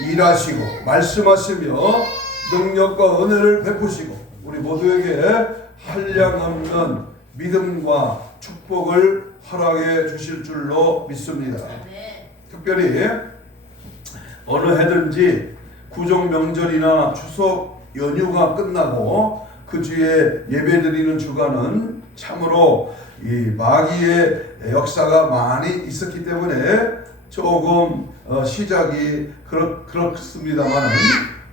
일하시고 말씀하시며 능력과 은혜를 베푸시고 우리 모두에게 한량없는 믿음과 축복을 허락해 주실 줄로 믿습니다. 특별히 어느 해든지 구정 명절이나 추석 연휴가 끝나고 그 주에 예배드리는 주간은 참으로 이 마귀의 역사가 많이 있었기 때문에 조금 시작이 그렇습니다만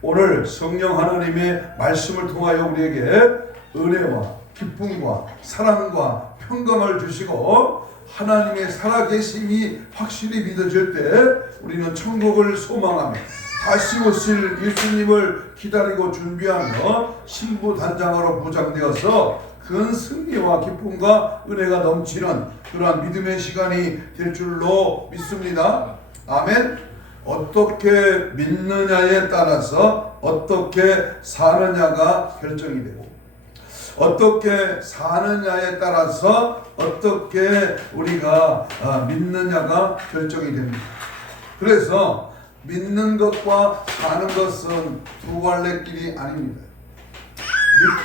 오늘 성령 하나님의 말씀을 통하여 우리에게 은혜와 기쁨과 사랑과 평강을 주시고 하나님의 살아계심이 확실히 믿어질 때 우리는 천국을 소망하며 다시 오실 예수님을 기다리고 준비하며 신부단장으로 무장되어서 큰 승리와 기쁨과 은혜가 넘치는 그러한 믿음의 시간이 될 줄로 믿습니다. 아멘. 어떻게 믿느냐에 따라서 어떻게 사느냐가 결정이 되고 어떻게 사느냐에 따라서 어떻게 우리가 믿느냐가 결정이 됩니다. 그래서 믿는 것과 사는 것은 두 갈래길이 아닙니다.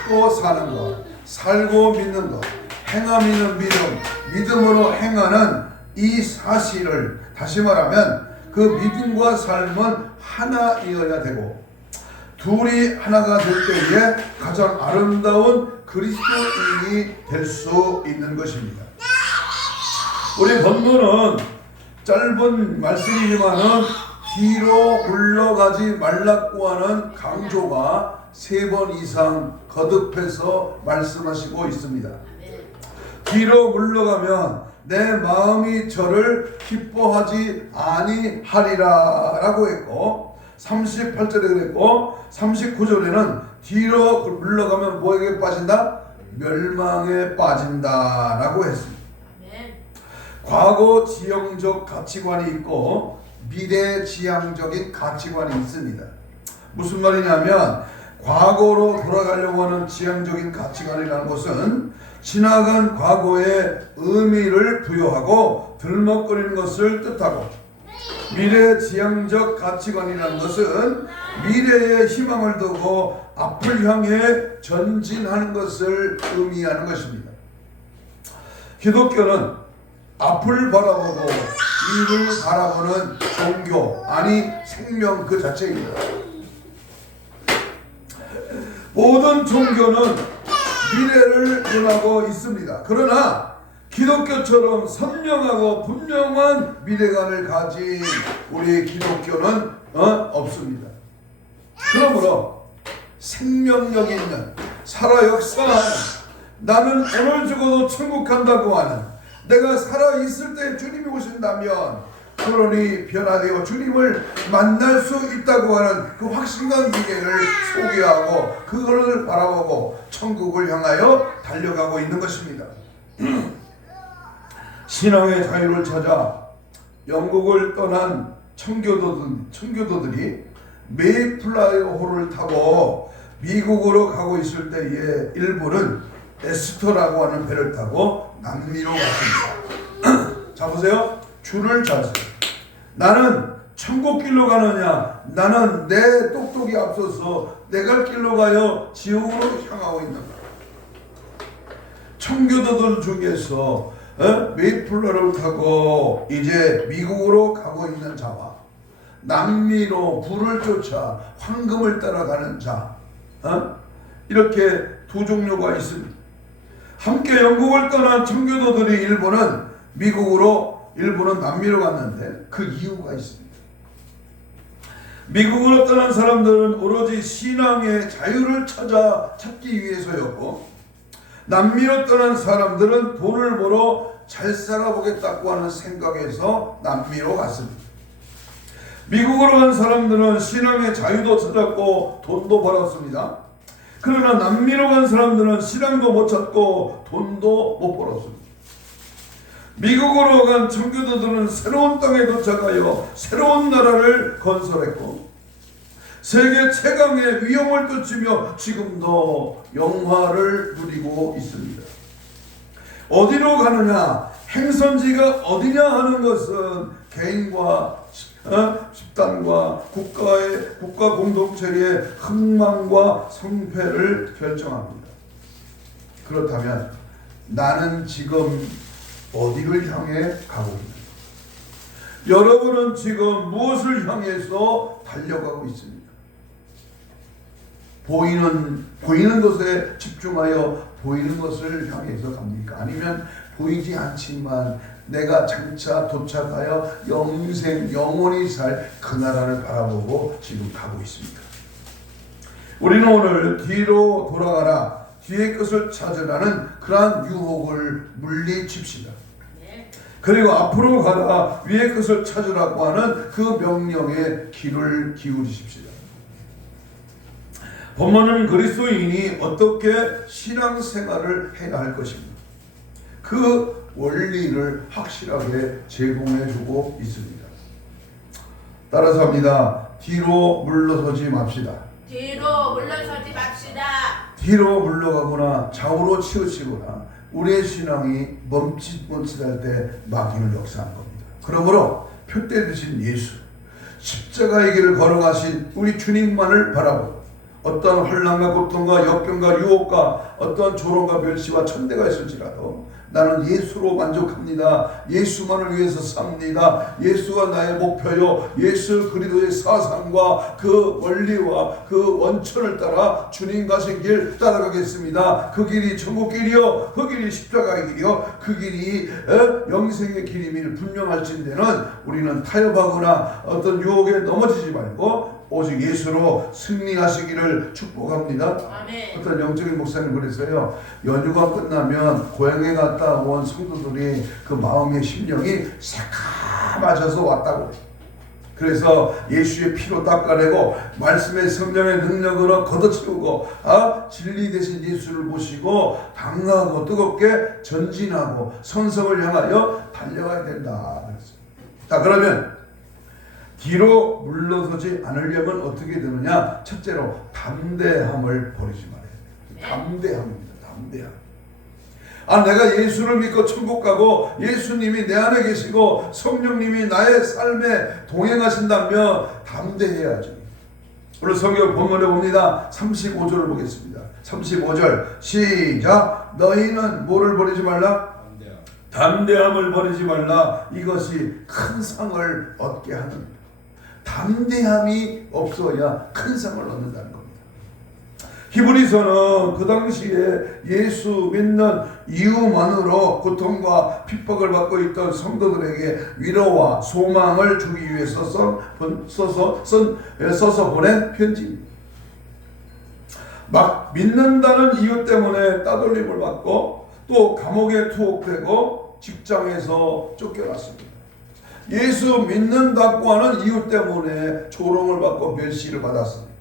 믿고 사는 것, 살고 믿는 것, 행함이는 믿음, 믿음으로 행하는 이 사실을 다시 말하면 그 믿음과 삶은 하나이어야 되고 둘이 하나가 될 때에 가장 아름다운 그리스도인이 될 수 있는 것입니다. 우리 본문은 짧은 말씀이지만은 뒤로 물러가지 말라고 하는 강조가 3번 이상 거듭해서 말씀하시고 있습니다. 뒤로 물러가면 내 마음이 저를 기뻐하지 아니하리라 라고 했고 38절에 그랬고 39절에는 뒤로 물러가면 뭐에게 빠진다? 멸망에 빠진다 라고 했습니다. 과거 지형적 가치관이 있고 미래 지향적인 가치관이 있습니다. 무슨 말이냐면 과거로 돌아가려고 하는 지향적인 가치관이라는 것은 지나간 과거에 의미를 부여하고 들먹거리는 것을 뜻하고 미래 지향적 가치관이라는 것은 미래에 희망을 두고 앞을 향해 전진하는 것을 의미하는 것입니다. 기독교는 앞을 바라보고 이를 바라보는 종교, 아니 생명 그 자체입니다. 모든 종교는 미래를 논하고 있습니다. 그러나 기독교처럼 선명하고 분명한 미래관을 가진 우리 기독교는 없습니다. 그러므로 생명력 있는 살아 역사하는 나는 오늘 죽어도 천국 간다고 하는 내가 살아있을 때 주님이 오신다면 그러니 변화되어 주님을 만날 수 있다고 하는 그 확신과 미래를 소개하고 그것을 바라보고 천국을 향하여 달려가고 있는 것입니다. 신앙의 자유를 찾아 영국을 떠난 청교도들이 메이플라이어호를 타고 미국으로 가고 있을 때에 일부는 에스터라고 하는 배를 타고 남미로 갔습니다. 자 보세요. 줄을 자세요. 나는 천국 길로 가느냐 나는 내 똑똑이 앞서서 내 갈 길로 가요 지옥으로 향하고 있는 거야. 청교도들 중에서 메이플러를 타고 이제 미국으로 가고 있는 자와 남미로 불을 쫓아 황금을 따라가는 자 이렇게 두 종류가 있습니다. 함께 영국을 떠난 청교도들이 일부는 미국으로 일부는 남미로 갔는데 그 이유가 있습니다. 미국으로 떠난 사람들은 오로지 신앙의 자유를 찾기 위해서였고 남미로 떠난 사람들은 돈을 벌어 잘 살아보겠다고 하는 생각에서 남미로 갔습니다. 미국으로 간 사람들은 신앙의 자유도 찾았고 돈도 벌었습니다. 그러나 남미로 간 사람들은 신앙도 못 찾고 돈도 못 벌었습니다. 미국으로 간 청교도들은 새로운 땅에 도착하여 새로운 나라를 건설했고 세계 최강의 위험을 떨치며 지금도 영화를 누리고 있습니다. 어디로 가느냐, 행선지가 어디냐 하는 것은 개인과 집단과 국가 공동체의 흥망과 성패를 결정합니다. 그렇다면 나는 지금 어디를 향해 가고 있는가? 여러분은 지금 무엇을 향해서 달려가고 있습니까? 보이는 것에 집중하여 보이는 것을 향해서 갑니까? 아니면 보이지 않지만 내가 장차 도착하여 영원히 살 그 나라를 바라보고 지금 가고 있습니다. 우리는 오늘 뒤로 돌아가라, 뒤의 것을 찾으라는 그러한 유혹을 물리칩시다. 그리고 앞으로 가라, 위의 것을 찾으라고 하는 그 명령에 귀를 기울이십시다. 본문은 그리스도인이 어떻게 신앙생활을 해야 할 것입니다. 그 원리를 확실하게 제공해주고 있습니다. 따라서 합니다. 뒤로 물러서지 맙시다. 뒤로 물러서지 맙시다. 뒤로 물러가거나 좌우로 치우치거나 우리의 신앙이 멈칫멈칫할 때 마귀는 역사한 겁니다. 그러므로 표대 드신 예수, 십자가의 길을 걸어가신 우리 주님만을 바라보고 어떤 환난과 고통과 역경과 유혹과 어떤 조롱과 멸시와 천대가 있을지라도 나는 예수로 만족합니다. 예수만을 위해서 삽니다. 예수가 나의 목표요. 예수 그리스도의 사상과 그 원리와 그 원천을 따라 주님 가신 길 따라가겠습니다. 그 길이 천국 길이요, 그 길이 십자가의 길이요, 그 길이 영생의 길임을 분명할진대는 우리는 타협하거나 어떤 유혹에 넘어지지 말고 오직 예수로 승리하시기를 축복합니다. 아멘. 어떤 영적인 목사님 그랬어요. 연휴가 끝나면 고향에 갔다 온 성도들이 그 마음의 심령이 새카마져서 왔다고. 그래서 예수의 피로 닦아내고 말씀의 성령의 능력으로 걷어치우고 진리 대신 예수를 모시고 강하고 뜨겁게 전진하고 선성을 향하여 달려가야 된다. 자, 그러면 뒤로 물러서지 않으려면 어떻게 되느냐? 첫째로 담대함을 버리지 말아야 돼요. 담대함입니다. 담대함. 내가 예수를 믿고 천국 가고 예수님이 내 안에 계시고 성령님이 나의 삶에 동행하신다면 담대해야죠. 오늘 성경 본문에 봅니다. 35절을 보겠습니다. 35절 시작. 너희는 뭐를 버리지 말라? 담대함을 버리지 말라. 이것이 큰 상을 얻게 하는. 담대함이 없어야 큰 상을 얻는다는 겁니다. 히브리서는 그 당시에 예수 믿는 이유만으로 고통과 핍박을 받고 있던 성도들에게 위로와 소망을 주기 위해서 써서 보낸 편지입니다. 막 믿는다는 이유 때문에 따돌림을 받고 또 감옥에 투옥되고 직장에서 쫓겨났습니다. 예수 믿는다고 하는 이유 때문에 조롱을 받고 멸시를 받았습니다.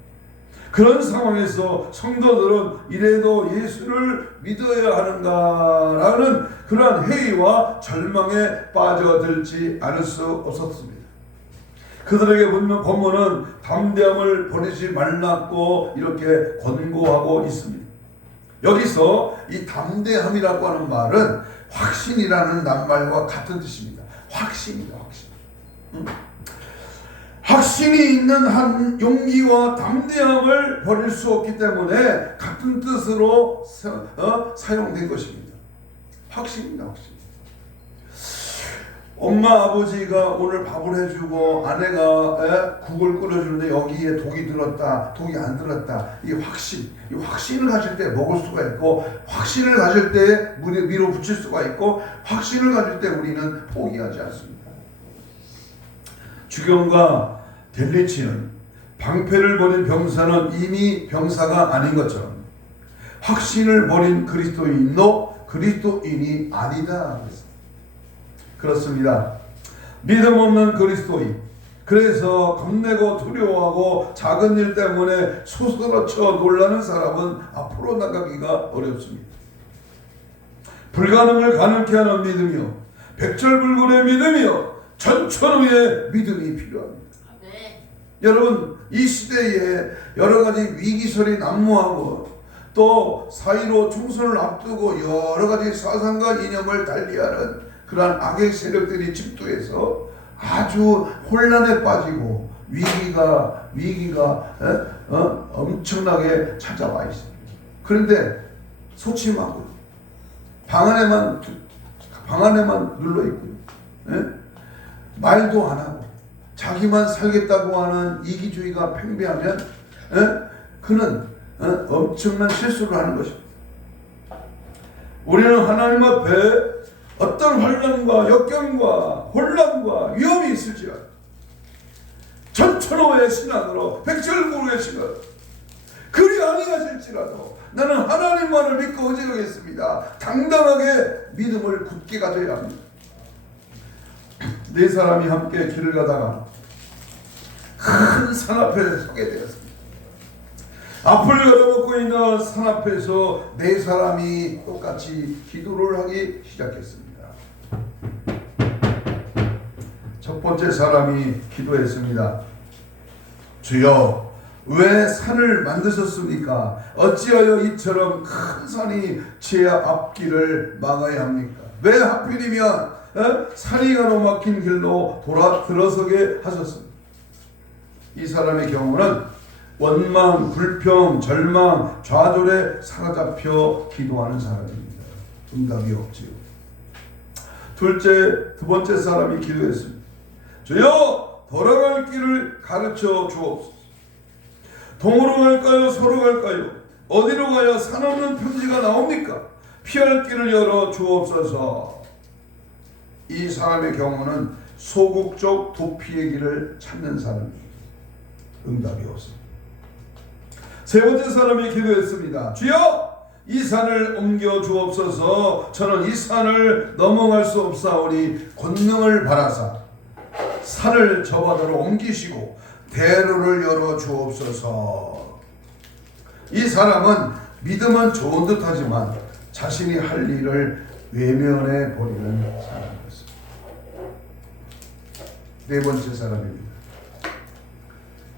그런 상황에서 성도들은 이래도 예수를 믿어야 하는가라는 그러한 회의와 절망에 빠져들지 않을 수 없었습니다. 그들에게 본문은 담대함을 버리지 말라고 이렇게 권고하고 있습니다. 여기서 이 담대함이라고 하는 말은 확신이라는 낱말과 같은 뜻입니다. 확신이다, 확신. 확신이 있는 한 용기와 담대함을 버릴 수 없기 때문에 같은 뜻으로 사용된 것입니다. 확신입니다, 확신. 엄마 아버지가 오늘 밥을 해주고 아내가 국을 끓여주는데 여기에 독이 들었다, 독이 안 들었다. 이 확신을 가질 때 먹을 수가 있고, 확신을 가질 때 위로 붙일 수가 있고, 확신을 가질 때 우리는 포기하지 않습니다. 주경과 델리치는 방패를 버린 병사는 이미 병사가 아닌 것처럼 확신을 버린 그리스도인도 그리스도인이 아니다. 그렇습니다. 믿음 없는 그리스도인, 그래서 겁내고 두려워하고 작은 일 때문에 소스러쳐 놀라는 사람은 앞으로 나가기가 어렵습니다. 불가능을 가능케 하는 믿음이요, 백절불굴의 믿음이요, 전천후의 믿음이 필요합니다. 네. 여러분, 이 시대에 여러 가지 위기설이 난무하고 또 사이로 총선을 앞두고 여러 가지 사상과 이념을 달리하는 그러한 악의 세력들이 집도해서 아주 혼란에 빠지고 위기가 엄청나게 찾아와 있습니다. 그런데 소침하고 방 안에만 눌러 있고요. 예? 말도 안 하고 자기만 살겠다고 하는 이기주의가 팽배하면 그는 엄청난 실수를 하는 것입니다. 우리는 하나님 앞에 어떤 환난과 역경과 혼란과 위험이 있을지라도 전천후의 신앙으로 백설구르의 신앙으로 그리 아니하실지라도 나는 하나님만을 믿고 의지하겠습니다. 당당하게 믿음을 굳게 가져야 합니다. 네 사람이 함께 길을 가다가 큰 산 앞에 서게 되었습니다. 앞을 가로막고 있는 산 앞에서 네 사람이 똑같이 기도를 하기 시작했습니다. 첫 번째 사람이 기도했습니다. 주여, 왜 산을 만드셨습니까? 어찌하여 이처럼 큰 산이 제 앞길을 막아야 합니까? 왜 하필이면 산이 가로막힌 길로 들어서게 하셨습니까? 이 사람의 경우는 원망, 불평, 절망, 좌절에 사로잡혀 기도하는 사람입니다. 응답이 없지요. 두 번째 사람이 기도했습니다. 주여, 돌아갈 길을 가르쳐 주옵소서. 동으로 갈까요? 서로 갈까요? 어디로 가야 산 없는 평지가 나옵니까? 피할 길을 열어 주옵소서. 이 사람의 경우는 소극적 도피의 길을 찾는 사람입니다. 응답이 없습니다. 세 번째 사람이 기도했습니다. 주여, 이 산을 옮겨 주옵소서. 저는 이 산을 넘어갈 수 없사오니 권능을 바라사 산을 저 바다로 옮기시고 대로를 열어 주옵소서. 이 사람은 믿음은 좋은 듯하지만 자신이 할 일을 외면해 버리는 사람이었습니다. 네 번째 사람입니다.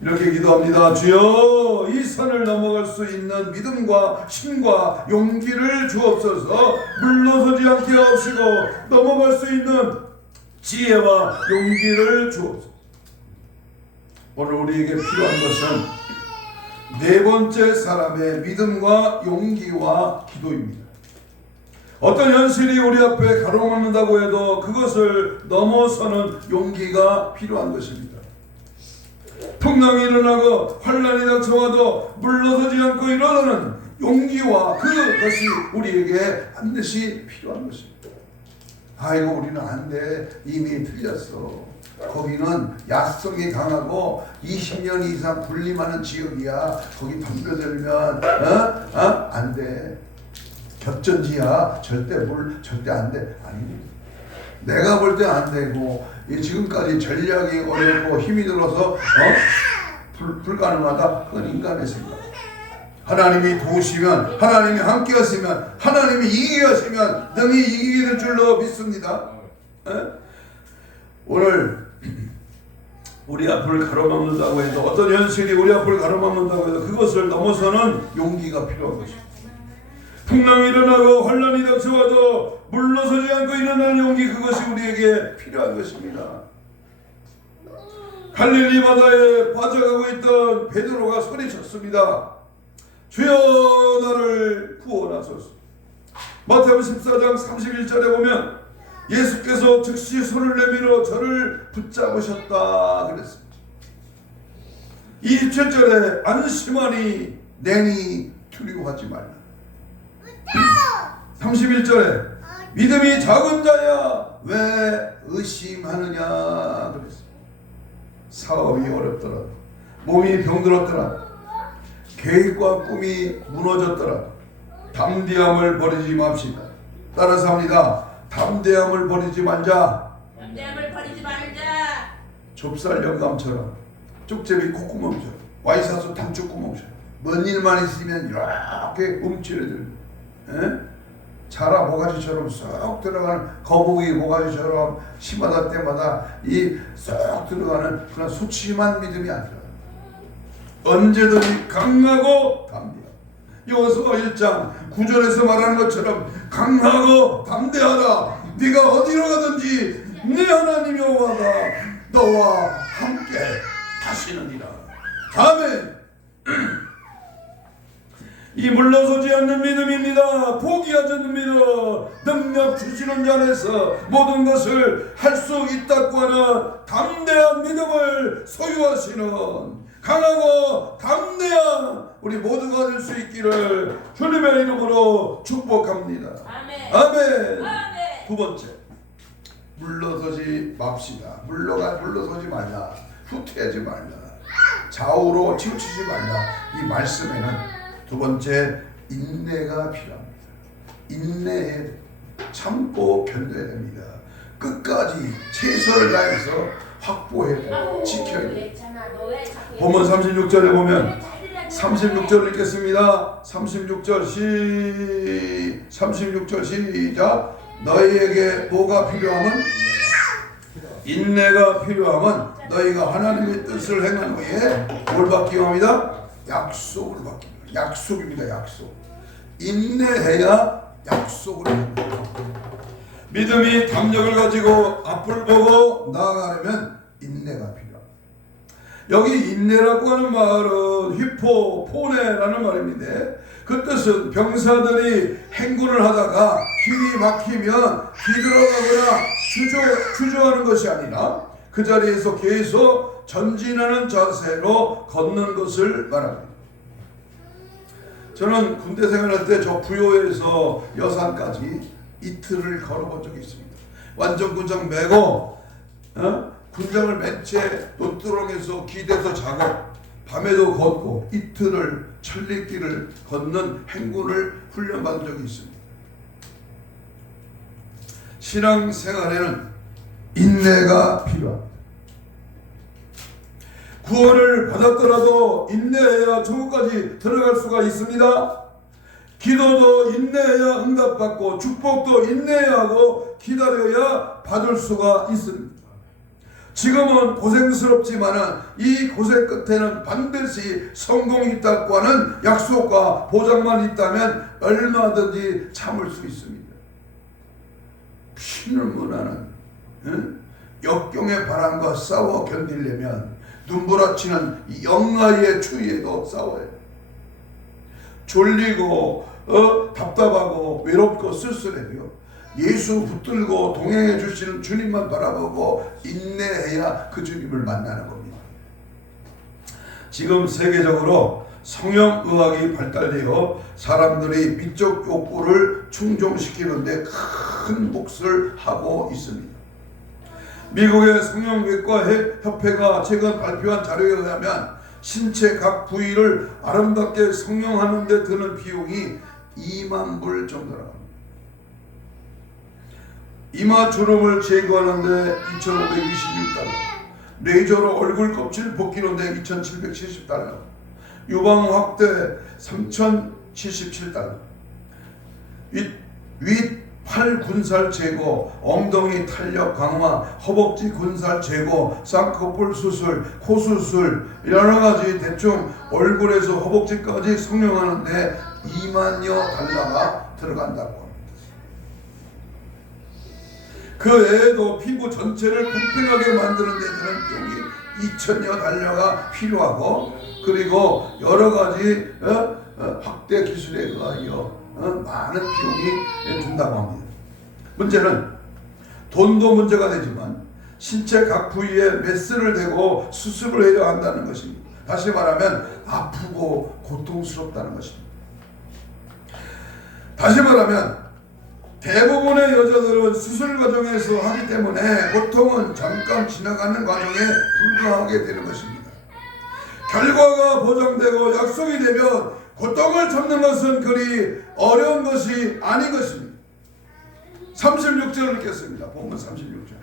이렇게 기도합니다. 주여, 이 산을 넘어갈 수 있는 믿음과 힘과 용기를 주옵소서. 물러서지 않게 하시고 넘어갈 수 있는 지혜와 용기를 주옵소서. 오늘 우리에게 필요한 것은 네 번째 사람의 믿음과 용기와 기도입니다. 어떤 현실이 우리 앞에 가로막는다고 해도 그것을 넘어서는 용기가 필요한 것입니다. 풍랑이 일어나고 환란이 닥쳐와도 물러서지 않고 일어나는 용기와 그것이 우리에게 반드시 필요한 것입니다. 아이고, 우리는 안 돼. 이미 틀렸어. 거기는 야성이 강하고 20년 이상 군림하는 지역이야. 거기 덤벼들면 안 돼. 격전지야. 절대 안 돼. 아닙니다. 내가 볼 때 안 되고 지금까지 전략이 어렵고 힘이 들어서 불가능하다. 그건 인간의 생각. 하나님이 도우시면, 하나님이 함께 하시면, 하나님이 이기게 하시면 능히 이기게 될 줄로 믿습니다. 오늘 우리 앞을 가로막는다고 해도, 어떤 현실이 우리 앞을 가로막는다고 해도 그것을 넘어서는 용기가 필요한 것입니다. 풍랑이 일어나고 환란이 닥쳐와도 물러서지 않고 일어날 용기, 그것이 우리에게 필요한 것입니다. 갈릴리 바다에 빠져가고 있던 베드로가 소리쳤습니다. 주여, 나를 구원하소서. 마태복음 14장 31절에 보면 예수께서 즉시 손을 내밀어 저를 붙잡으셨다 그랬습니다. 27절에 안심하니 내니 두려워하지 말라. 31절에 믿음이 작은 자야 왜 의심하느냐 그랬습니다. 사업이 어렵더라도, 몸이 병들었더라도, 계획과 꿈이 무너졌더라도 담대함을 버리지 맙시다. 따라서 합니다. 담대함을 버리지 말자. 담대함을 버리지 말자. 좁쌀 영감처럼, 쪽제비 콧구멍처럼, 와이사수 단축구멍처럼 먼 일만 있으면 이렇게 움츠러들고, 자라 모가지처럼 쏙 들어가는, 거북이 모가지처럼 시마다 때마다 이 쏙 들어가는 그런 소침한 믿음이 아니라 언제든지 강하고 담대하다. 여호수아 1장 9절에서 말하는 것처럼 강하고 담대하다. 네가 어디로 가든지 네 하나님 여호와가 너와 함께 하시느니라. 아멘. 이 물러서지 않는 믿음입니다. 포기하지 않는 믿음. 능력 주시는 자 안에서 모든 것을 할 수 있다고 하는 담대한 믿음을 소유하시는 강하고 담대한 우리 모두가 될 수 있기를 주님의 이름으로 축복합니다. 아멘. 아멘. 아멘. 두 번째, 물러서지 맙시다. 물러서지 말라. 후퇴하지 말라. 좌우로 치우치지 말라. 이 말씀에는 두 번째, 인내가 필요합니다. 인내해 참고 견뎌야 됩니다. 끝까지 최선을 다해서 확보해야 돼요. 지켜야 돼요. 본문 36절에 보면 36절 읽겠습니다. 36절 시작. 너희에게 뭐가 필요하면? 인내가 필요하면 너희가 하나님의 뜻을 행한 후에 뭘 받기로 합니다? 약속을 받기로. 약속입니다. 약속. 인내해야 약속을 합니다. 믿음이 담력을 가지고 앞을 보고 나아가려면 인내가 필요합니다. 여기 인내라고 하는 말은 히포포네라는 말입니다. 그 뜻은 병사들이 행군을 하다가 길이 막히면 뒤돌아가거나 주저하는 것이 아니라 그 자리에서 계속 전진하는 자세로 걷는 것을 말합니다. 저는 군대 생활할 때 저 부여에서 여산까지 이틀을 걸어본 적이 있습니다. 완전 군장 메고 군장을 맨 채 논두렁에서 기대서 자고 밤에도 걷고 이틀을 천리길을 걷는 행군을 훈련받은 적이 있습니다. 신앙생활에는 인내가 필요합니다. 구원을 받았더라도 인내해야 천국까지 들어갈 수가 있습니다. 기도도 인내해야 응답받고 축복도 인내해야 하고 기다려야 받을 수가 있습니다. 지금은 고생스럽지만 이 고생 끝에는 반드시 성공이 있다고 하는 약속과 보장만 있다면 얼마든지 참을 수 있습니다. 피를 문하는 역경의 바람과 싸워 견디려면 눈부라치는 영하의 추위에도 싸워야 해요. 졸리고 답답하고 외롭고 쓸쓸해도요. 예수 붙들고 동행해 주시는 주님만 바라보고 인내해야 그 주님을 만나는 겁니다. 지금 세계적으로 성형의학이 발달되어 사람들이 미적 욕구를 충족시키는데 큰 몫을 하고 있습니다. 미국의 성형외과 협회가 최근 발표한 자료에 의하면 신체 각 부위를 아름답게 성형하는 데 드는 비용이 2만 불 정도라고 합니다. 이마 주름을 제거하는데 2,526달러, 레이저로 얼굴 껍질 벗기는데 2,770달러, 유방 확대 3,077달러, 윗팔 군살 제거, 엉덩이 탄력 강화, 허벅지 군살 제거, 쌍꺼풀 수술, 코 수술, 여러 가지 대충 얼굴에서 허벅지까지 성형하는데 2만여 달러가 들어간다고 합니다. 그 외에도 피부 전체를 팽팽하게 만드는 데 드는 비용이 2천여 달러가 필요하고, 그리고 여러 가지 확대 기술에 의하여 많은 비용이 든다고 합니다. 문제는 돈도 문제가 되지만 신체 각 부위에 메스를 대고 수술을 해야 한다는 것입니다. 다시 말하면 아프고 고통스럽다는 것입니다. 다시 말하면 대부분의 여자들은 수술 과정에서 하기 때문에 고통은 잠깐 지나가는 과정에 불과하게 되는 것입니다. 결과가 보장되고 약속이 되면 고통을 참는 것은 그리 어려운 것이 아닌 것입니다. 36절 읽겠습니다. 본문 36절.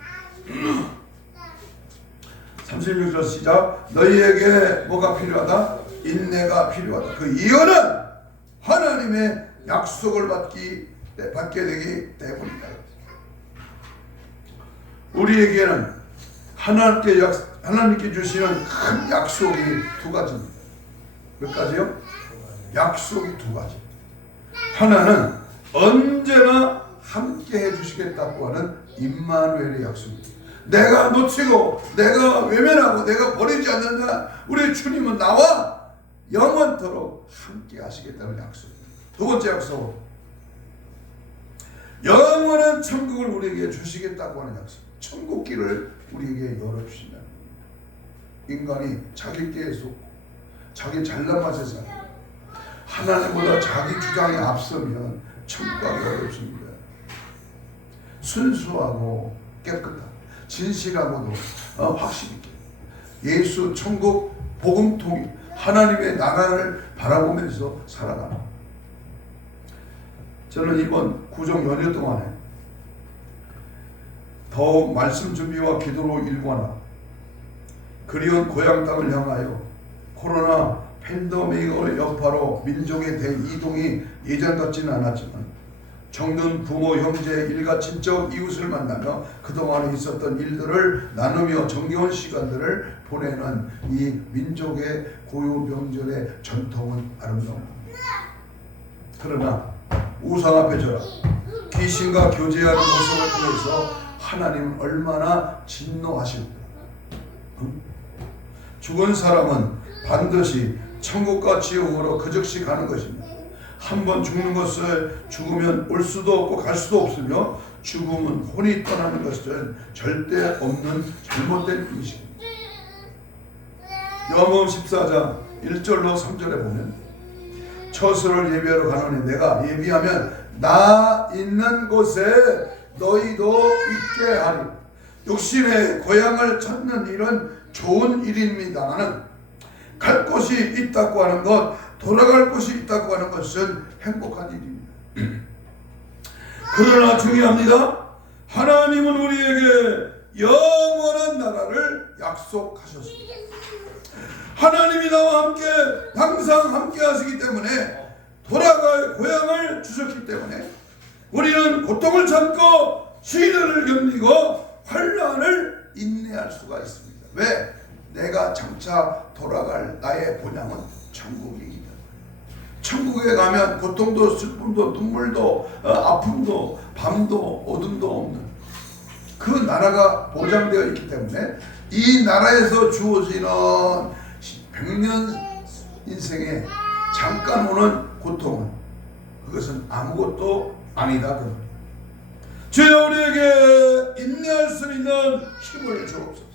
36절 시작. 너희에게 뭐가 필요하다? 인내가 필요하다. 그 이유는 하나님의 약속을 받게 되기 때문이다. 우리에게는 하나님께 주시는 큰 약속이 두 가지입니다. 몇 가지요? 약속이 두 가지. 하나는 언제나 함께 해주시겠다고 하는 임마누엘의 약속입니다. 내가 놓치고 내가 외면하고 내가 버리지 않는다. 우리 주님은 나와 영원토록 함께 하시겠다는 약속. 두 번째 약속, 영원한 천국을 우리에게 주시겠다고 하는 약속. 천국 길을 우리에게 열어주신다는 겁니다. 인간이 자기 깨에 속고 자기 잘난 맛에 살고 하나님보다 자기 주장에 앞서면 천국 가기 어렵습니다. 순수하고 깨끗하고 진실하고도 확신 있게 예수 천국 복음통일 하나님의 나라를 바라보면서 살아가는. 저는 이번 구정 연휴 동안에 더욱 말씀 준비와 기도로 일관하 그리운 고향 땅을 향하여 코로나 팬데믹의 여파로 민족의 대이동이 예전 같지는 않았지만 정든 부모, 형제, 일가, 친척, 이웃을 만나며 그동안에 있었던 일들을 나누며 정겨운 시간들을 보내는 이 민족의 고유 명절의 전통은 아름다웁니다. 그러나 우상 앞에 절하 귀신과 교제하는 모습을 통해서 하나님은 얼마나 진노하실까. 죽은 사람은 반드시 천국과 지옥으로 그 즉시 가는 것입니다. 한번 죽는 것을 죽으면 올 수도 없고 갈 수도 없으며 죽음은 혼이 떠나는 것은 절대 없는 잘못된 인식입니다. 요한복음 14장 1절로 3절에 보면 처소를 예비하러 가노니 내가 예비하면 나 있는 곳에 너희도 있게 하리. 육신의 고향을 찾는 일은 좋은 일입니다마는 갈 곳이 있다고 하는 것, 돌아갈 곳이 있다고 하는 것은 행복한 일입니다. 그러나 중요합니다. 하나님은 우리에게 영원한 나라를 약속하셨습니다. 하나님이 나와 함께 항상 함께 하시기 때문에 돌아갈 고향을 주셨기 때문에 우리는 고통을 참고 시련을 견디고 환난을 인내할 수가 있습니다. 왜? 내가 장차 돌아갈 나의 본향은 천국이기 때문에. 천국에 가면 고통도 슬픔도 눈물도 아픔도 밤도 어둠도 없는 그 나라가 보장되어 있기 때문에 이 나라에서 주어지는 100년 인생에 잠깐 오는 고통은 그것은 아무것도 아니다. 주여 우리에게 인내할 수 있는 힘을 주옵소서.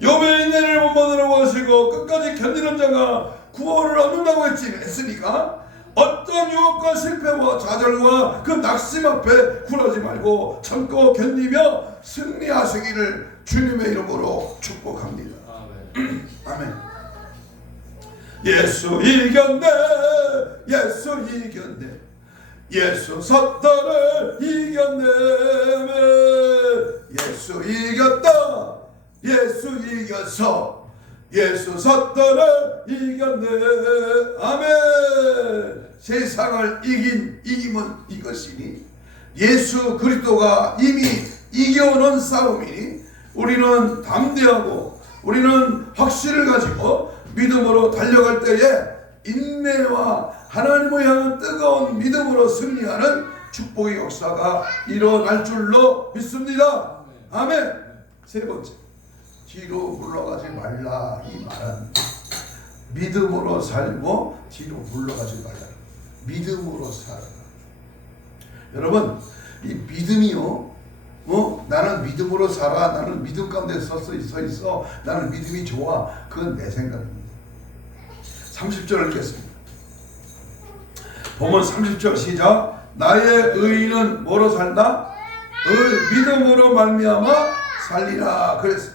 욥의 인내를 본받으라고 하시고 끝까지 견디는 자가 구원을 얻는다고 했으니까 어떤 유혹과 실패와 좌절과 그 낙심 앞에 굴하지 말고 참고 견디며 승리하시기를 주님의 이름으로 축복합니다. 아멘. 예수 이겼네, 예수 이겼네, 예수 사탄을 이겼네, 예수 이겼다, 예수 이겼어, 예수 사탄을 이겼네. 아멘. 세상을 이긴 이김은 이것이니 예수 그리스도가 이미 이겨놓은 싸움이니 우리는 담대하고 우리는 확신을 가지고 믿음으로 달려갈 때에 인내와 하나님을 향한 뜨거운 믿음으로 승리하는 축복의 역사가 일어날 줄로 믿습니다. 아멘. 세 번째, 뒤로 물러가지 말라. 이 말은 믿음으로 살고 뒤로 물러가지 말라. 믿음으로 살아라. 여러분, 이 믿음이요, 나는 믿음으로 살아, 나는 믿음 가운데 서 있어, 나는 믿음이 좋아, 그건 내 생각입니다. 30절 읽겠습니다. 보면 30절 시작. 나의 의인은 뭐로 산다? 믿음으로 말미암아 살리라. 그랬어요.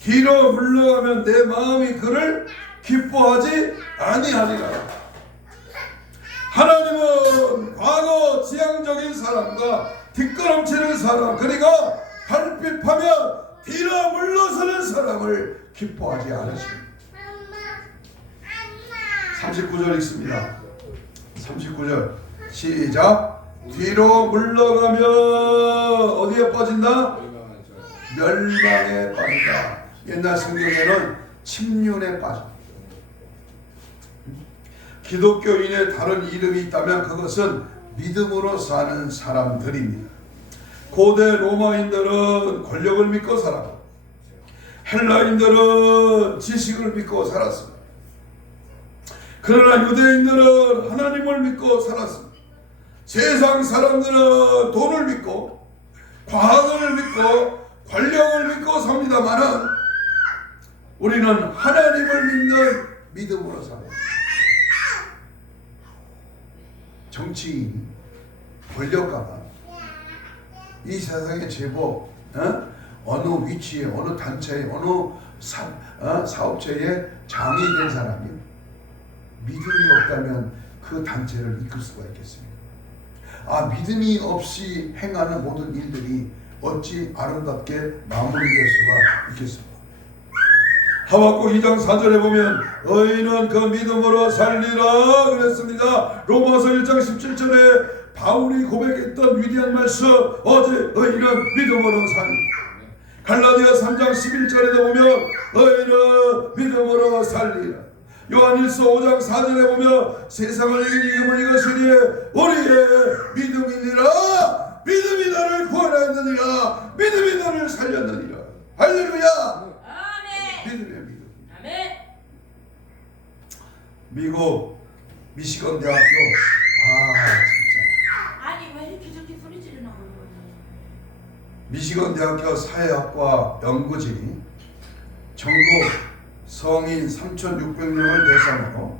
뒤로 물러가면 내 마음이 그를 기뻐하지 아니하리라. 하나님은 과거 지향적인 사람과 뒷걸음치는 사람, 그리고 발핍하며 뒤로 물러서는 사람을 기뻐하지 않으십니다. 39절 읽습니다. 39절 시작. 뒤로 물러가며 어디에 빠진다? 멸망에 빠진다. 옛날 성경에는 침륜에 빠진다. 기독교인의 다른 이름이 있다면 그것은 믿음으로 사는 사람들입니다. 고대 로마인들은 권력을 믿고 살았고 헬라인들은 지식을 믿고 살았습니다. 그러나 유대인들은 하나님을 믿고 살았습니다. 세상 사람들은 돈을 믿고 과학을 믿고 권력을 믿고 삽니다마는 우리는 하나님을 믿는 믿음으로 삽니다. 정치인이 권력가가 이 세상의 제법 어느 위치에 어느 단체에 어느 사업체에 장이 된 사람이 믿음이 없다면 그 단체를 이끌 수가 있겠습니까? 믿음이 없이 행하는 모든 일들이 어찌 아름답게 마무리될 수가 있겠습니까? 하박국 2장 4절에 보면 의인은 그 믿음으로 살리라 그랬습니다. 로마서 1장 17절에 바울이 고백했던 위대한 말씀, 어제 의인은 믿음으로 살리라. 갈라디아 3장 11절에도 보면 의인은 믿음으로 살리라. 요한일서 5장 4절에 보면 세상을 이기는 이것이니 우리의 믿음이니라. 믿음이 너를 구원하느니라. 믿음이 너를 살렸느니라. 할렐루야. 믿음이야, 믿음. 아멘. 미국 미시건 대학교 진짜 아니 왜 이렇게 저렇게 소리 지르나 모르겠네. 미시건 대학교 사회학과 연구진이 전국 성인 3,600명을 대상으로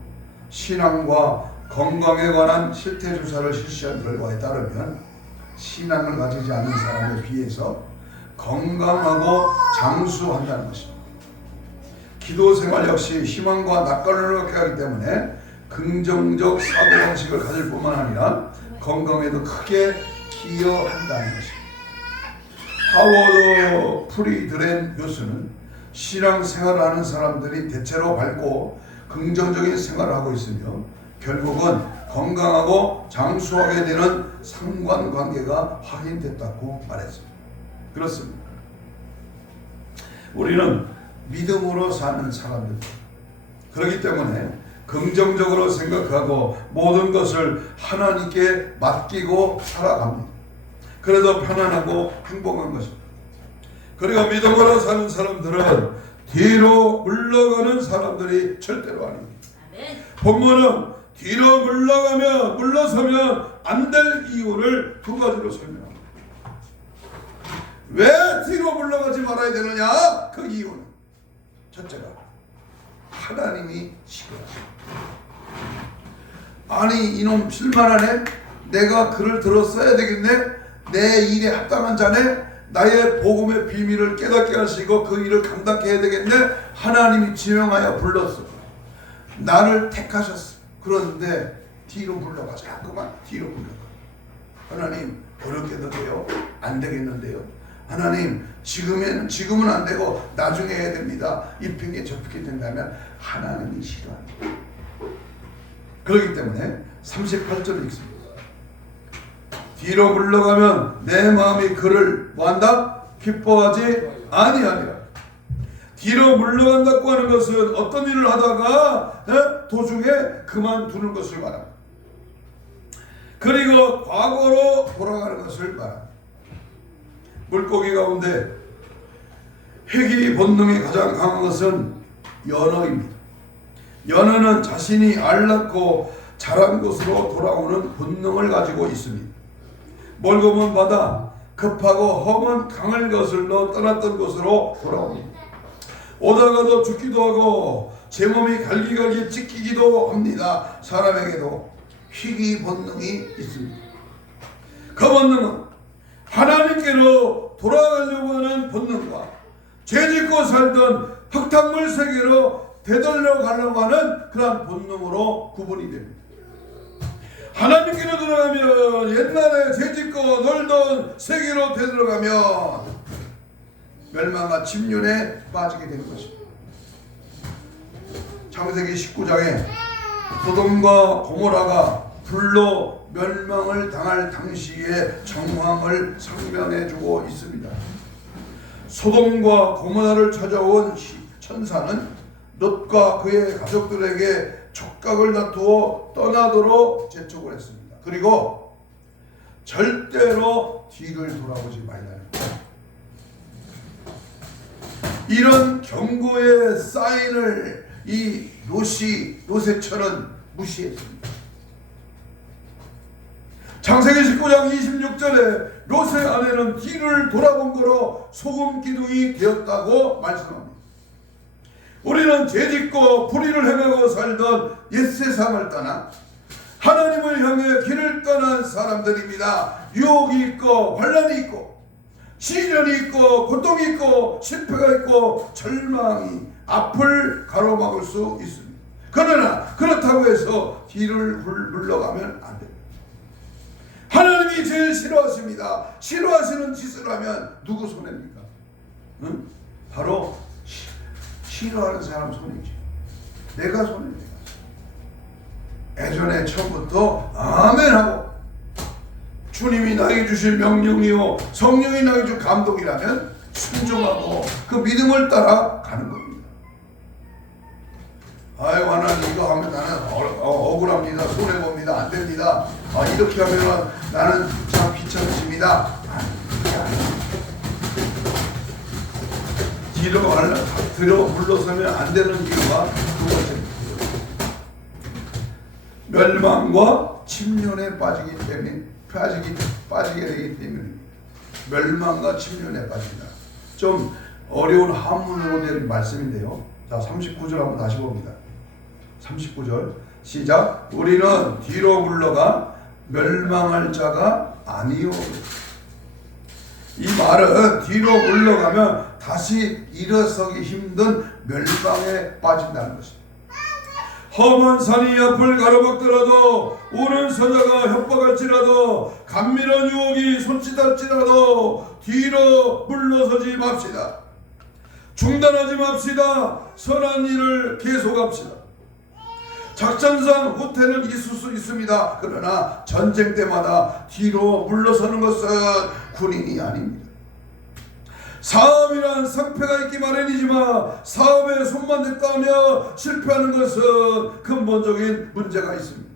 신앙과 건강에 관한 실태 조사를 실시한 결과에 따르면 신앙을 가지지 않은 사람에 비해서 건강하고 장수한다는 것입니다. 기도 생활 역시 희망과 낙관을 얻게 하기 때문에 긍정적 사고방식을 가질 뿐만 아니라 건강에도 크게 기여한다는 것입니다. 하워드 프리드렌 교수는 신앙생활을 하는 사람들이 대체로 밝고 긍정적인 생활을 하고 있으며 결국은 건강하고 장수하게 되는 상관관계가 확인됐다고 말했습니다. 그렇습니다. 우리는 믿음으로 사는 사람들, 그렇기 때문에 긍정적으로 생각하고 모든 것을 하나님께 맡기고 살아갑니다. 그래서 편안하고 행복한 것입니다. 그리고 믿음으로 사는 사람들은 뒤로 물러가는 사람들이 절대로 아닙니다. 본문은 뒤로 물러서면 안 될 이유를 두 가지로 설명합니다. 왜 뒤로 물러가지 말아야 되느냐? 그 이유는 첫째가 하나님이 싫어하십니다. 아니 이놈 실만하네? 내가 그를 들었어야 되겠네? 내 일에 합당한 자네? 나의 복음의 비밀을 깨닫게 하시고 그 일을 감당케 해야 되겠네? 하나님이 지명하여 불렀어. 나를 택하셨어. 그런데 뒤로 물러가자. 그만 뒤로 물러가. 하나님 어렵게도 돼요? 안 되겠는데요? 하나님 지금은 안 되고 나중에 해야 됩니다. 이 핑계 저 핑계 된다면 하나님이 싫어합니다. 그렇기 때문에 38절을 읽습니다. 뒤로 물러가면 내 마음이 그를 뭐한다? 기뻐하지 아니하리라. 뒤로 물러간다고 하는 것은 어떤 일을 하다가 도중에 그만두는 것을 말합니다. 그리고 과거로 돌아가는 것을 말합니다. 물고기 가운데 회귀 본능이 가장 강한 것은 연어입니다. 연어는 자신이 알 낳고 자란 곳으로 돌아오는 본능을 가지고 있습니다. 멀고 먼 바다, 급하고 험한 강을 거슬러 떠났던 곳으로 돌아옵니다. 오다가도 죽기도 하고 제 몸이 갈기갈기 찢기기도 합니다. 사람에게도 희귀 본능이 있습니다. 그 본능은 하나님께로 돌아가려고 하는 본능과 죄짓고 살던 흙탕물 세계로 되돌려 가려고 하는 그러한 본능으로 구분이 됩니다. 하나님께로 들어가면 옛날에 죄짓고 놀던 세계로 되돌아가면 멸망과 침륜에 빠지게 되는 것입니다. 창세기 19장에 소돔과 고모라가 불로 멸망을 당할 당시의 정황을 설명해주고 있습니다. 소돔과 고모라를 찾아온 천사는 롯과 그의 가족들에게 촉각을 다투어 떠나도록 재촉을 했습니다. 그리고 절대로 뒤를 돌아보지 말라는 거예요. 이런 경고의 사인을 이 롯의 무시했습니다. 창세기 19장 26절에 롯의 아내는 뒤를 돌아본 거로 소금 기둥이 되었다고 말씀합니다. 우리는 죄짓고 불의를 행하고 살던 옛세상을 떠나 하나님을 향해 길을 떠난 사람들입니다. 유혹이 있고 환난이 있고 시련이 있고 고통이 있고 실패가 있고 절망이 앞을 가로막을 수 있습니다. 그러나 그렇다고 해서 뒤를 물러가면 안 됩니다. 하나님이 제일 싫어하십니다. 싫어하시는 짓을 하면 누구 손해입니까? 응? 바로 싫어하는 사람 손해지. 내가 손해입니다. 예전에 처음부터 아멘하고 주님이 나에게 주신 명령이요 성령이 나에게 준 감동이라면 순종하고 그 믿음을 따라 가는 겁니다. 아이고 하나님 이거 하면 나는 억울합니다. 손해봅니다. 안 됩니다. 이렇게 하면 나는 참 귀찮으십니다. 뒤로 물러서면 안 되는 이유가 두 번째입니다. 멸망과 침륜에 빠지게 되기 때문입니다. 멸망과 침륜에 빠진다. 좀 어려운 한문으로 된 말씀인데요. 자, 39절 한번 다시 봅니다. 39절 시작. 우리는 뒤로 물러가 멸망할 자가 아니요. 이 말은 뒤로 물러가면 다시 일어서기 힘든 멸망에 빠진다는 것입니다. 험한 산이 앞을 가로막더라도 오른 서자가 협박할지라도 감미로운 유혹이 손짓할지라도 뒤로 물러서지 맙시다. 중단하지 맙시다. 선한 일을 계속합시다. 작전상 후퇴는 있을 수 있습니다. 그러나 전쟁 때마다 뒤로 물러서는 것은 군인이 아닙니다. 사업이란 상패가 있기 마련이지만 사업에 손만 댔다며 실패하는 것은 근본적인 문제가 있습니다.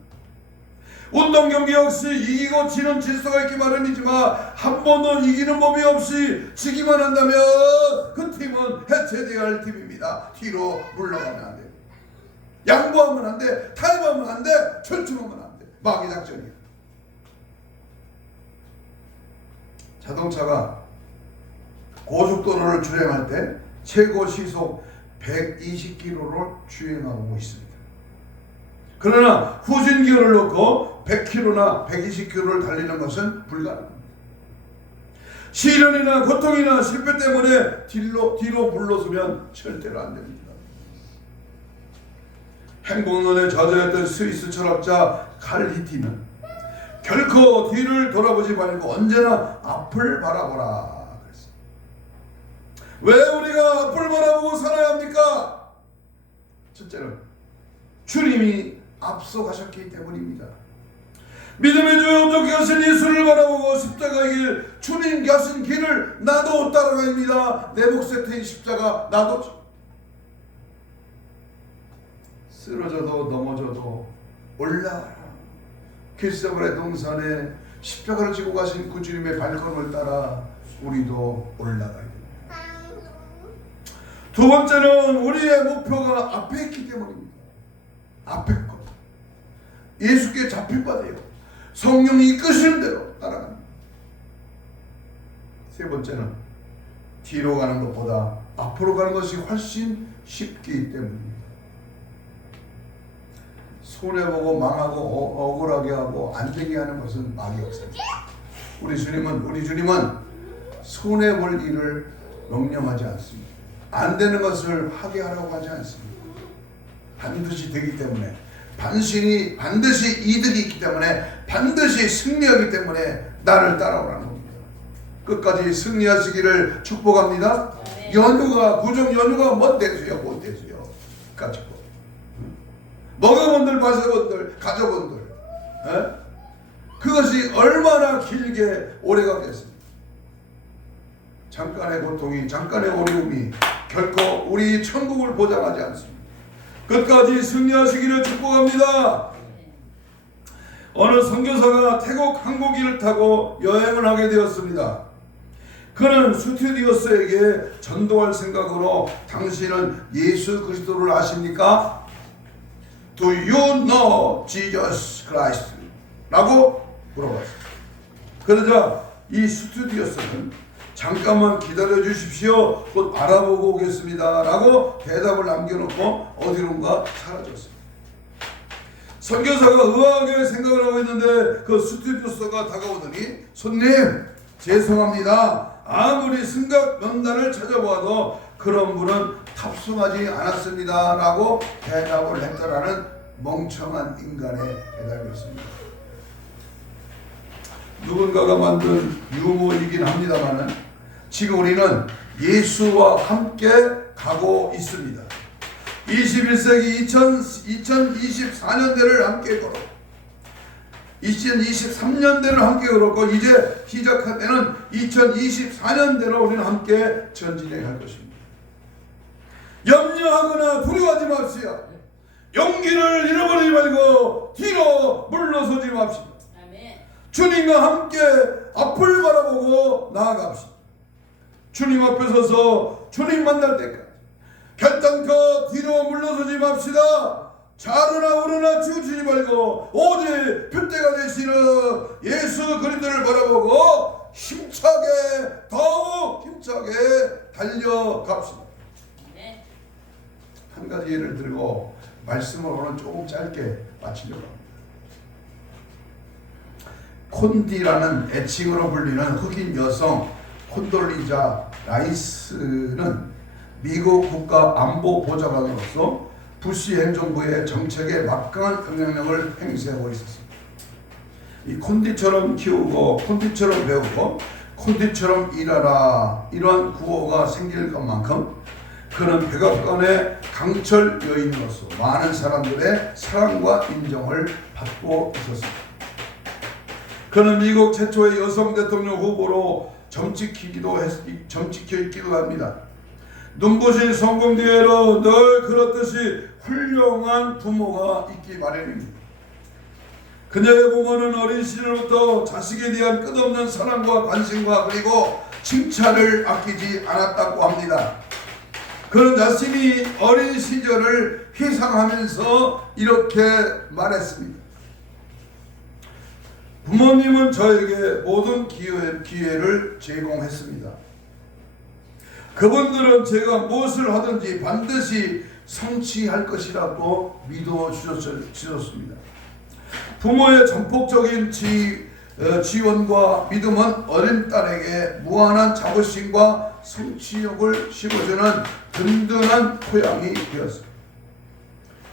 운동 경기 역시 이기고 지는 질서가 있기 마련이지만 한 번도 이기는 법이 없이 지기만 한다면 그 팀은 해체되어야 할 팀입니다. 뒤로 물러가면 안 돼요. 양보하면 안 돼. 타협하면 안 돼. 철중하면 안 돼. 마귀 작전이야. 자동차가 고속도로를 주행할 때 최고 시속 120km를 주행하고 있습니다. 그러나 후진기어를 넣고 100km나 120km를 달리는 것은 불가능합니다. 시련이나 고통이나 실패 때문에 뒤로 물러서면 절대로 안 됩니다. 행복론에 저자였던 스위스 철학자 칼 히티는 결코 뒤를 돌아보지 말고 언제나 앞을 바라보라. 왜 우리가 앞을 바라보고 살아야 합니까? 첫째는 주님이 앞서가셨기 때문입니다. 믿음의 주 온전케 하신 예수를 바라보고 십자가의 길, 주님 가신 길을 나도 따라가입니다. 내 몫에 태인 십자가 나도 쓰러져도 넘어져도 올라가라. 길세월의 동산에 십자가를 지고 가신 그 주님의 발걸음을 따라 우리도 올라가야 됩니다. 두 번째는 우리의 목표가 앞에 있기 때문입니다. 앞에 것. 예수께 잡힐 바대요. 성령이 이끄시는 대로 따라갑니다. 세 번째는 뒤로 가는 것보다 앞으로 가는 것이 훨씬 쉽기 때문입니다. 손해보고 망하고 억울하게 하고 안 되게 하는 것은 마귀 역사입니다. 우리 주님은 손해볼 일을 명령하지 않습니다. 안 되는 것을 하게 하라고 하지 않습니다. 반드시 되기 때문에 반드시 이득이 있기 때문에 반드시 승리하기 때문에 나를 따라오라는 겁니다. 끝까지 승리하시기를 축복합니다. 연휴가 구정 연휴가 뭔 대수요? 뭔 대수요? 가지고 먹어본들 마셔본들 가져본들 그것이 얼마나 길게 오래가겠습니까? 잠깐의 고통이 잠깐의 어려움이 결코 우리 천국을 보장하지 않습니다. 끝까지 승리하시기를 축복합니다. 어느 선교사가 태국 항공기를 타고 여행을 하게 되었습니다. 그는 스튜디오스에게 전도할 생각으로 당신은 예수 그리스도를 아십니까? Do you know Jesus Christ? 라고 물어봤습니다. 그러자 이 스튜디오스는 잠깐만 기다려 주십시오. 곧 알아보고 오겠습니다. 라고 대답을 남겨놓고 어디론가 사라졌습니다. 선교사가 의아하게 생각을 하고 있는데 그 스튜디오스가 다가오더니 손님 죄송합니다. 아무리 승각 명단을 찾아보아도 그런 분은 탑승하지 않았습니다. 라고 대답을 했더라는 멍청한 인간의 대답이었습니다. 누군가가 만든 유머이긴 합니다만 지금 우리는 예수와 함께 가고 있습니다. 21세기 2024년대를 함께 걸어 2023년대를 함께 걸었고 이제 시작할 때는 2024년대로 우리는 함께 전진해 갈 것입니다. 염려하거나 두려워하지 맙시다. 용기를 잃어버리지 말고 뒤로 물러서지 맙시다. 주님과 함께 앞을 바라보고 나아갑시다. 주님 앞에 서서 주님 만날 때까지 결단코 뒤로 물러서지 맙시다. 좌로나 우로나 치우치지 말고 오직 둯대가 되시는 예수 그리스도를 바라보고 힘차게 더욱 힘차게 달려갑시다. 한 가지 예를 들고 말씀을 오늘 조금 짧게 마치려고 합니다. 콘디라는 애칭으로 불리는 흑인 여성 콘돌리자 라이스는 미국 국가안보보좌관으로서 부시 행정부의 정책에 막강한 영향력을 행사하고 있었습니다. 이 콘디처럼 키우고 콘디처럼 배우고 콘디처럼 일하라 이러한 구호가 생길 것만큼 그는 백악관의 강철 여인으로서 많은 사람들의 사랑과 인정을 받고 있었습니다. 그는 미국 최초의 여성 대통령 후보로 점찍혀 있기도 합니다. 눈부신 성공 뒤에는 늘 그렇듯이 훌륭한 부모가 있기 마련입니다. 그녀의 부모는 어린 시절부터 자식에 대한 끝없는 사랑과 관심과 그리고 칭찬을 아끼지 않았다고 합니다. 그는 자신이 어린 시절을 회상하면서 이렇게 말했습니다. 부모님은 저에게 모든 기회를 제공했습니다. 그분들은 제가 무엇을 하든지 반드시 성취할 것이라고 믿어 주셨습니다. 부모의 전폭적인 지원과 믿음은 어린 딸에게 무한한 자부심과 성취욕을 심어주는 든든한 토양이 되었습니다.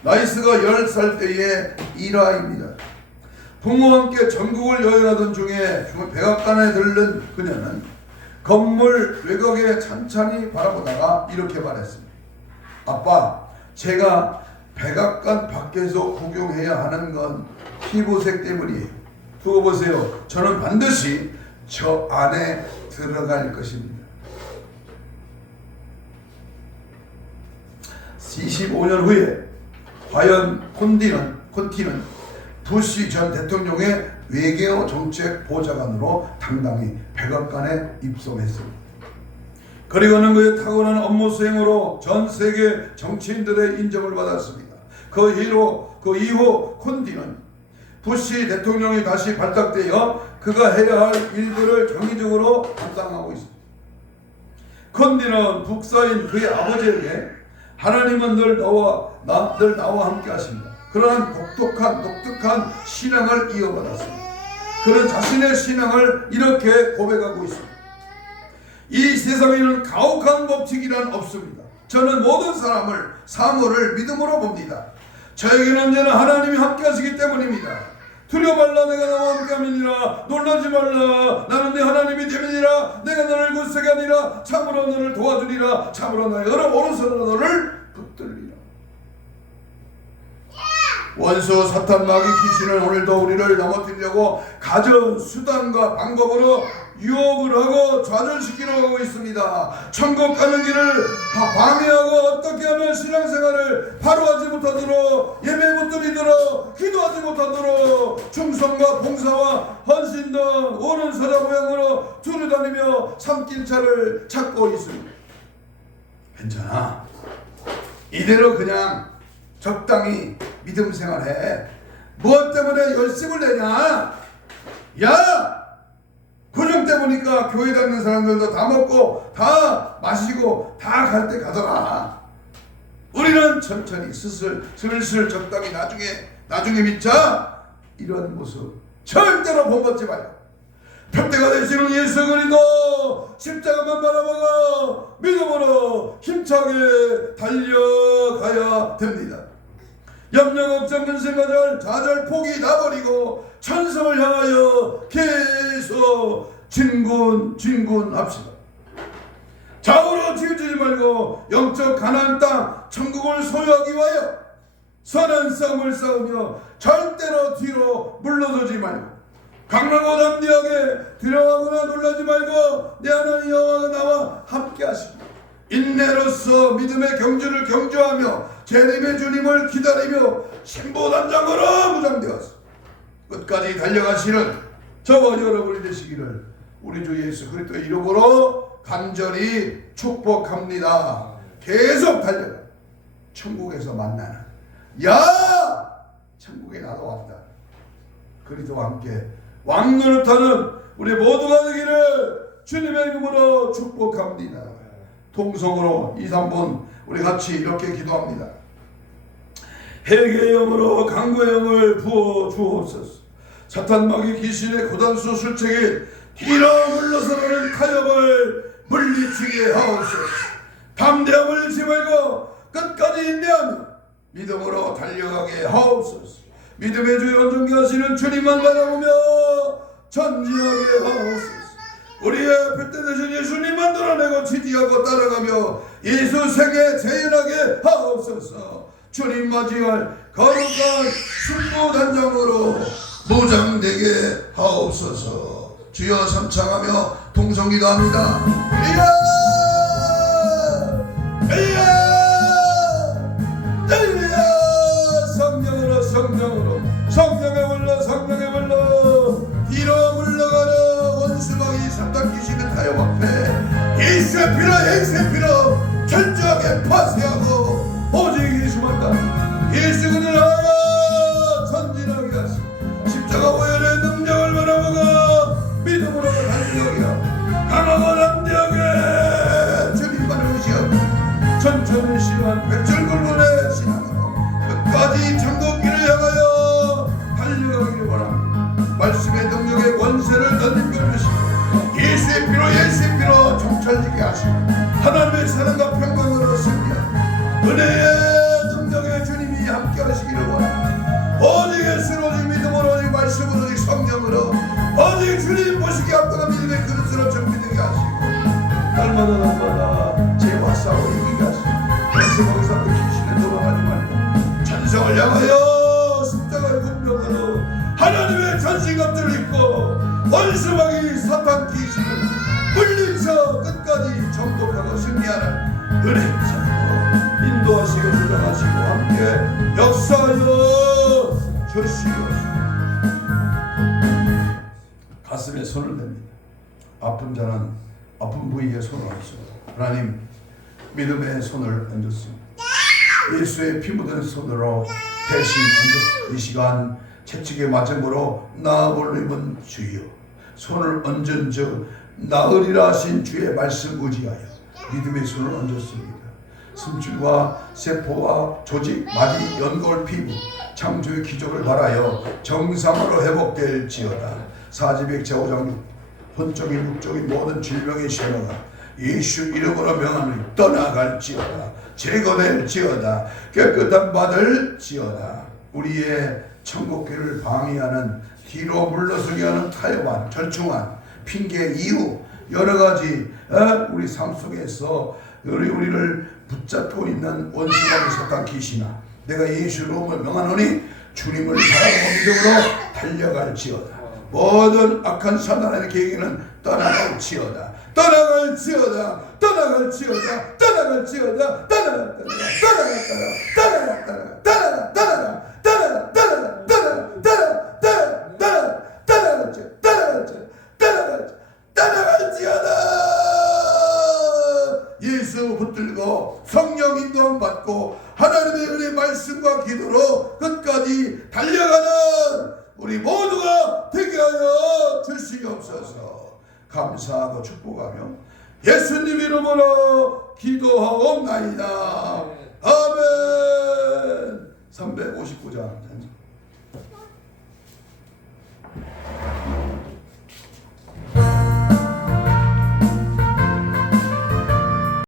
라이스가 10살 때의 일화입니다. 부모와 함께 전국을 여행하던 중에 백악관에 들른 그녀는 건물 외곽에 찬찬히 바라보다가 이렇게 말했습니다. 아빠, 제가 백악관 밖에서 구경해야 하는 건 피부색 때문이에요. 두고 보세요. 저는 반드시 저 안에 들어갈 것입니다. 25년 후에 과연 콘티는 부시 전 대통령의 외교 정책 보좌관으로 당당히 백악관에 입성했습니다. 그리고는 그의 타고난 업무 수행으로 전 세계 정치인들의 인정을 받았습니다. 그 이후 콘디는 부시 대통령이 다시 발탁되어 그가 해야 할 일들을 정기적으로 담당하고 있습니다. 콘디는 북사인 그의 아버지에게 하나님은 늘 나와 함께 하십니다. 그러한 독특한 신앙을 이어받았습니다. 그는 자신의 신앙을 이렇게 고백하고 있습니다. 이 세상에는 가혹한 법칙이란 없습니다. 저는 모든 사물을 믿음으로 봅니다. 저에게는 언제나 하나님이 함께 하시기 때문입니다. 두려워 말라, 내가 나와 함께 함이니라. 놀라지 말라, 나는 네 하나님이 됨이니라. 내가 너를 굳세게 하니라. 참으로 너를 도와주리라. 참으로 나의 오른손으로 너를 붙들리라. 원수 사탄 마귀 귀신은 오늘도 우리를 넘어뜨리려고 가전 수단과 방법으로 유혹을 하고 좌절시키려 하고 있습니다. 천국 가는 길을 방해하고 어떻게 하면 신앙생활을 바로 하지 못하도록 예배 못 드리도록 기도하지 못하도록 충성과 봉사와 헌신 등 오는 사자 모양으로 두루다니며 삼길차를 찾고 있습니다. 괜찮아. 이대로 그냥 적당히 믿음 생활해. 무엇 때문에 열심을 내냐? 야! 고정 때 보니까 교회 다니는 사람들도 다 먹고 다 마시고 다 갈 때 가더라. 우리는 천천히 슬슬 적당히 나중에 믿자. 이런 모습 절대로 본받지 말고 편대가 되시는 예수 그리스도 십자가만 바라보고 믿음으로 힘차게 달려가야 됩니다. 염려 걱정 근심과절 좌절 포기 다 버리고 천성을 향하여 계속 진군합시다. 좌우로 치우치지 말고 영적 가나안 땅 천국을 소유하기 위하여 선한 싸움을 싸우며 절대로 뒤로 물러서지 말고 강하고 담대하게 두려워하거나 놀라지 말고 내 하나님 여호와가 나와 함께 하십니다. 인내로서 믿음의 경주를 경주하며 재림의 주님을 기다리며 신보단장으로 무장되었습니다. 끝까지 달려가시는 저와 여러분이 되시기를 우리 주 예수 그리스도의 이름으로 간절히 축복합니다. 계속 달려가 천국에서 만나는 천국에 나도 왔다. 그리스도와 함께 왕노릇하는 우리 모두가 되기를 주님의 이름으로 축복합니다. 통성으로 2, 3분 우리 같이 이렇게 기도합니다. 회개의 영으로 강구의 영을 부어 주옵소서. 사탄 마귀 귀신의 고단수 술책인 뒤로 물러서는 타협을 물리치게 하옵소서. 담대함을 잃지 말고 끝까지 인내하며 믿음으로 달려가게 하옵소서. 믿음의 주 연중하시는 주님만 바라보며 전진하게 하옵소서. 우리의 필대 되신 예수님만 드러내고 지지하고 따라가며 예수 생애 재현하게 하옵소서. 주님 맞이할 거룩한 순보단장으로 무장되게 하옵소서. 주여 삼창하며 동성기도합니다. 성령의 불러 뒤로 물러가는 원수마귀 사탄 귀신의 타협 앞에 예수의 피로 철저하게 파쇄하고 오직 예수만 따라 예수 그를 하여 전진하게 하시고 십자가 보혈의 능력을 바라보고 믿음으로 달려가며 강하고 담대하게 주님만을 의지하고 천천히 신앙한 백절굴문의 신앙으로 끝까지 천국길을 향하여 달려가기를 바랍니다. 말씀의 능력의 권세를 덧입혀 주시고 예수의 피로 정찰지게 하시고 하나님의 사랑과 평강으로 승리하고 은혜의 능력의 주님이 함께 하시기를 원합니다. 오직 예수로 오직 믿음으로 오직 말씀으로 오직 성령으로 오직 주님 보시기에 합당한 믿음의 그릇으로 정비되게 하시고 날마다 죄와 싸워 이기게 하시고 원수마귀 사탄 귀신에 돌아가지 말고 천성을 향하여 십자가의 분명으로 하나님의 전신갑들을 입고 원수마귀 사탄 귀신을 물리쳐 끝까지 정복하고 승리하는 은혜의 자로 인도하시고 주장하시고 함께 역사하여 주시옵소서. 가슴에 손을 댑니다. 아픈 자는 아픈 부위에 손을 얹습니다. 하나님 믿음의 손을 얹었습니다. 예수의 피 묻은 손으로 대신 얹었습니다. 이 시간 채찍에 맞음으로 나음을 입은 주여 손을 얹은 즉 나으리라 하신 주의 말씀 의지하여 믿음의 손을 얹었습니다. 숨줄과 세포와 조직, 마디, 연골, 피부 창조의 기적을 바라여 정상으로 회복될지어다. 사지백자 5장 혼적인 육적인 모든 질병의 신호가 예수 이름으로 명하노니 떠나갈지어다. 제거될지어다. 깨끗함 받을지어다. 우리의 천국길을 방해하는 뒤로 물러서게 하는 타협한 절충한 핑계 이유 여러가지 우리 삶 속에서 우리를 붙잡고 있는 원수마귀 사탄 귀신아 내가 예수 이름을 명하노니 주님을 바라고 믿음으로 달려갈지어다. 모든 악한 사단의 계획에는 떠나갈지어다. 떠나갈지어다. 떠나갈지어다. 떠나갈지어다. 떠나가 예수 붙들고 성령 인도함 받고 하나님의 은혜 말씀과 기도로 끝까지 달려가는 우리 모두가 되게 하여 주시옵소서. 감사하고 축복하며 예수님 이름으로 기도하옵나이다. 아멘. 359장